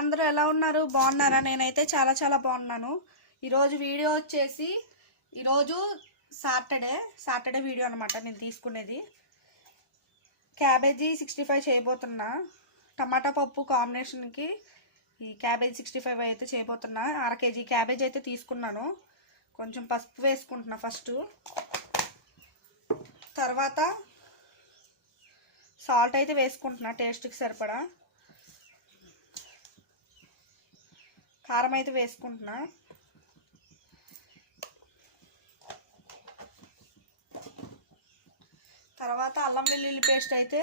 అందరూ ఎలా ఉన్నారు? బాగున్నారా? నేనైతే చాలా చాలా బాగున్నాను. ఈరోజు వీడియో వచ్చేసి ఈరోజు సాటర్డే వీడియో అనమాట. నేను తీసుకునేది క్యాబేజీ 65 చేయబోతున్నా. టమాటా పప్పు కాంబినేషన్కి ఈ క్యాబేజీ 65 అయితే చేయబోతున్నా. 1/2 kg క్యాబేజీ అయితే తీసుకున్నాను. కొంచెం పసుపు వేసుకుంటున్నా ఫస్ట్. తర్వాత సాల్ట్ అయితే వేసుకుంటున్నా టేస్ట్కి సరిపడా. కారం అయితే వేసుకుంటున్నా. తర్వాత అల్లం వెల్లుల్లి పేస్ట్ అయితే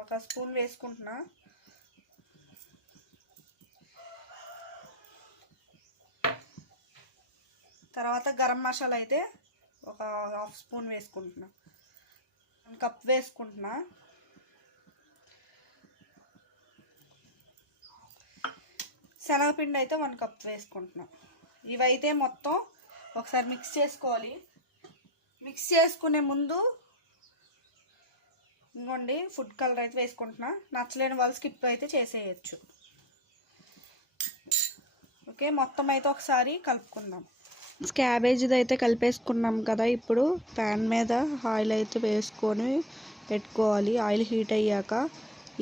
1 స్పూన్ వేసుకుంటున్నా. తర్వాత గరం మసాలా అయితే 1/2 స్పూన్ వేసుకుంటున్నా. 1 కప్ వేసుకుంటున్నా. శనగపిండి అయితే 1 కప్ వేసుకుంటున్నా. ఇవైతే మొత్తం ఒకసారి మిక్స్ చేసుకోవాలి. మిక్స్ చేసుకునే ముందు ఇంకోండి ఫుడ్ కలర్ అయితే వేసుకుంటున్నా. నచ్చలేని వాళ్ళు స్కిప్ అయితే చేసేయచ్చు. ఓకే, మొత్తం అయితే ఒకసారి కలుపుకుందాం. క్యాబేజీది అయితే కలిపేసుకున్నాం కదా. ఇప్పుడు ప్యాన్ మీద ఆయిల్ అయితే వేసుకొని పెట్టుకోవాలి. ఆయిల్ హీట్ అయ్యాక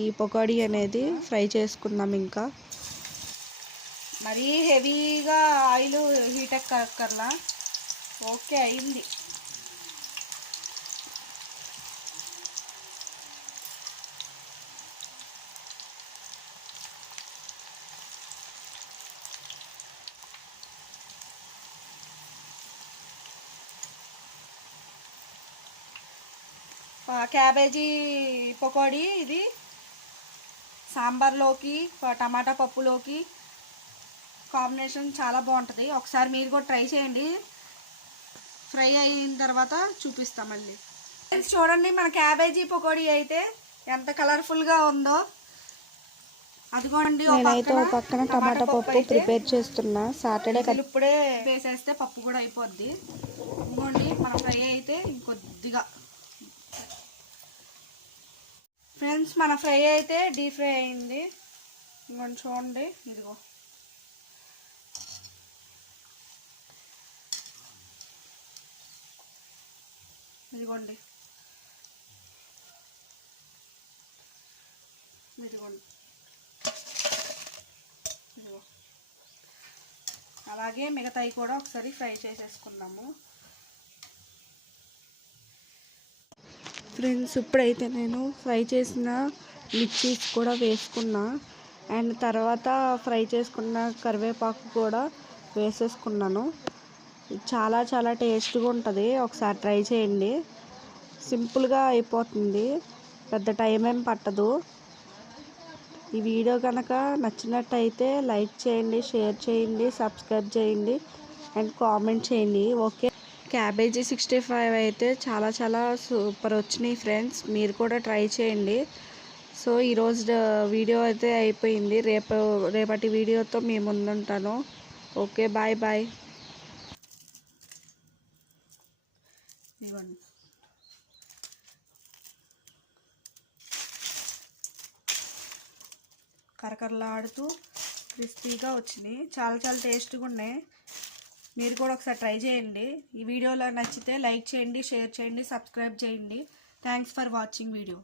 ఈ పకోడీ అనేది ఫ్రై చేసుకుందాం. ఇంకా మరీ హెవీగా ఆయిల్ హీట్ ఎక్కర్లా. ఓకే, అయింది. క్యాబేజీ పకోడీ ఇది సాంబార్లోకి టమాటా పప్పులోకి కాంబినేషన్ చాలా బాగుంటుంది. ఒకసారి మీరు కూడా ట్రై చేయండి. ఫ్రై అయిన తర్వాత చూపిస్తాం మళ్ళీ. చూడండి మన క్యాబేజీ పకోడీ అయితే ఎంత కలర్ఫుల్గా ఉందో. అదిగోండి పక్కన టమాటా పప్పు ప్రిపేర్ చేస్తున్నా. సాటర్డే ఇప్పుడే వేసేస్తే పప్పు కూడా అయిపోద్ది. ఇంకోండి మన ఫ్రై అయితే ఇంకొద్దిగా. ఫ్రెండ్స్, మన ఫ్రై అయితే డీప్ ఫ్రై అయింది. ఇంకొంచెం చూడండి, ఇదిగో ఇదిగోండి ఇదిగోండి ఇదిగో. అలాగే మిగతాయి కూడా ఒకసారి ఫ్రై చేసేసుకుందాము. ఫ్రెండ్స్, ఇప్పుడైతే నేను ఫ్రై చేసిన మిర్చీస్ కూడా వేసుకున్నా. అండ్ తర్వాత ఫ్రై చేసుకున్న కరివేపాకు కూడా వేసేసుకున్నాను. చాలా చాలా టేస్ట్గా ఉంటుంది. ఒకసారి ట్రై చేయండి. సింపుల్గా అయిపోతుంది, పెద్ద టైం ఏం పట్టదు. ఈ వీడియో కనుక నచ్చినట్టయితే లైక్ చేయండి, షేర్ చేయండి, సబ్స్క్రైబ్ చేయండి అండ్ కామెంట్ చేయండి. ఓకే, క్యాబేజీ 65 అయితే చాలా చాలా సూపర్ వచ్చినాయి ఫ్రెండ్స్. మీరు కూడా ట్రై చేయండి. సో ఈరోజు వీడియో అయితే అయిపోయింది. రేపటి వీడియోతో మీ ముందుంటాను. Okay, bye bye. ఇవ్వండి. కరకరలాడుతూ క్రిస్పీగా వచ్చినాయి. చాలా చాలా టేస్ట్గా ఉన్నాయి. మీరు కూడా ఒకసారి ట్రై చేయండి. ఈ వీడియోలో నచ్చితే లైక్ చేయండి, షేర్ చేయండి, సబ్స్క్రైబ్ చేయండి. Thanks for watching video.